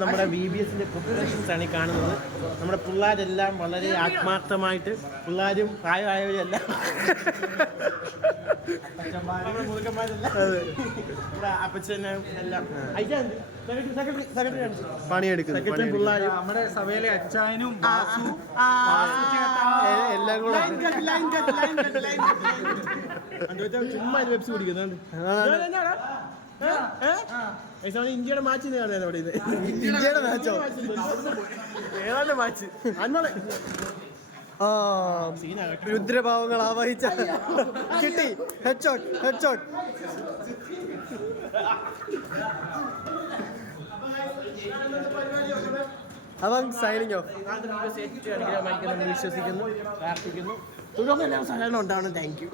നമ്മുടെ VBSന്റെ പ്രിപ്പറേഷൻസ് ആണ് ഈ കാണുന്നത്. നമ്മുടെ പിള്ളേരെല്ലാം വളരെ ആത്മാർത്ഥമായിട്ട്, പിള്ളേരും പ്രായമായവരെല്ലാം നമ്മുടെ മുറുക്കന്മാരെല്ലാം നമ്മുടെ അപ്പച്ചനും എല്ലാം പണിയെടുക്കുന്നു. പിള്ളേരും നമ്മുടെ സഭയിലെ അച്ചായനും എല്ലാം കൂടെ ചുമ്മാ വെബ്സ് കുടിക്കുന്നുണ്ട്. ഇന്ത്യയുടെ മാച്ച് കാണുന്നത് അവിടെ. ഇന്ത്യയുടെ മാച്ചോ? ഏതാണ്ട് മാച്ച് അന്നോളെ രുദ്രഭാവങ്ങൾ ആവാഹിച്ച കിട്ടി. Headshot headshot. അവൻ സൈനിങ് ഓഫ്. വിശ്വസിക്കുന്നു, പ്രാർത്ഥിക്കുന്നു. തുടർന്ന് എല്ലാം സഹകരണം ഉണ്ടാവണം. Thank you.